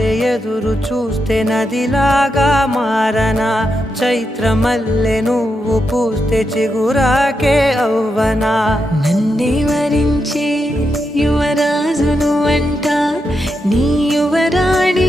వల్లే ఎదురు చూస్తే నదిలాగా మారనా చైత్రమల్లె నువ్వు పూస్తే చిగురాకే అవ్వనా నన్నే వరించే యువరాజును అంట నీ యువరాణి